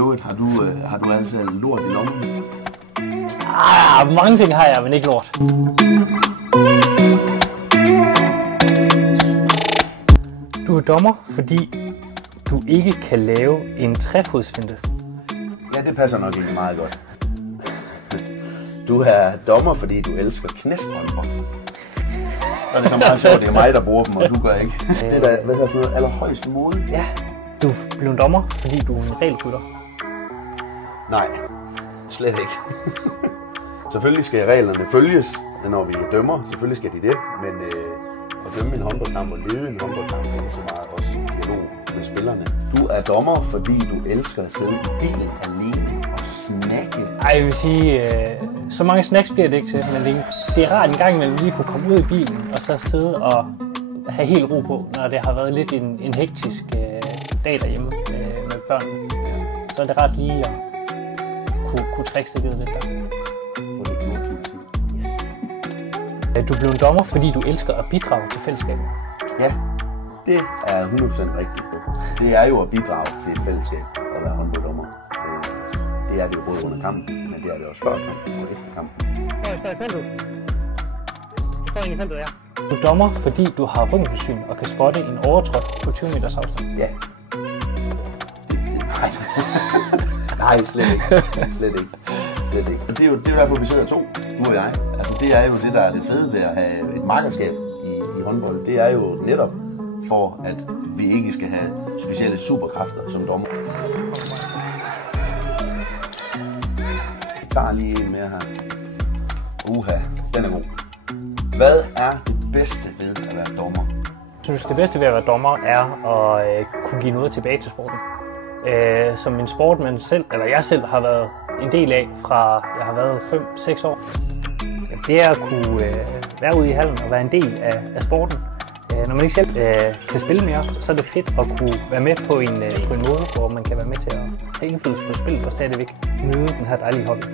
Har du altid lort i lommen? Mange ting har jeg, men ikke lort. Du er dommer, fordi du ikke kan lave en trefodsfinte. Ja, det passer nok ikke meget godt. Du er dommer, fordi du elsker knæstrømper. Så er det så meget sjovt, det er mig, der bruger dem, og du gør ikke. Det er da, hvad hedder sådan noget, allerhøjeste mode? Ja, du blev en dommer, fordi du er en regelrytter. Nej, slet ikke. Selvfølgelig skal reglerne følges, når vi dømmer. Selvfølgelig skal de det, men at dømme en håndboldkamp og lede en håndboldkamp er lige så meget også dialog med spillerne. Du er dommer, fordi du elsker at sidde i bilen alene og snakke. Ej, jeg vil sige, så mange snacks bliver det ikke til, men det er rart en gang imellem lige kunne komme ud i bilen og så sidde og have helt ro på, når det har været lidt en hektisk dag derhjemme med børnene. Så er det rart lige at kunne trække stikket lidt der. Yes. Du blev en dommer, fordi du elsker at bidrage til fællesskabet. Ja, det er 100% rigtigt. Det er jo at bidrage til et fællesskab at være håndbolddommer. Det er det jo både under kampen, men det er det også før kampen og efter kampen. Du er dommer, fordi du har røntgensyn og kan spotte en overtrådt på 20 meters afstand. Ja. Nej. Nej, slet ikke. Det er jo derfor, vi sidder to, du og jeg. Altså, det er jo det, der er det fede ved at have et makkerskab i håndbold. Det er jo netop for, at vi ikke skal have specielle superkræfter som dommer. Jeg tager lige en mere her. Den er god. Hvad er det bedste ved at være dommer? Jeg synes, det bedste ved at være dommer er at kunne give noget tilbage til sporten. Som en sport, jeg selv har været en del af fra jeg har været 5-6 år. Det er at kunne være ude i hallen og være en del af sporten. Når man ikke selv kan spille mere, så er det fedt at kunne være med på en måde, hvor man kan være med til at have indflydelse på spillet og stadigvæk nyde den her dejlige hobby.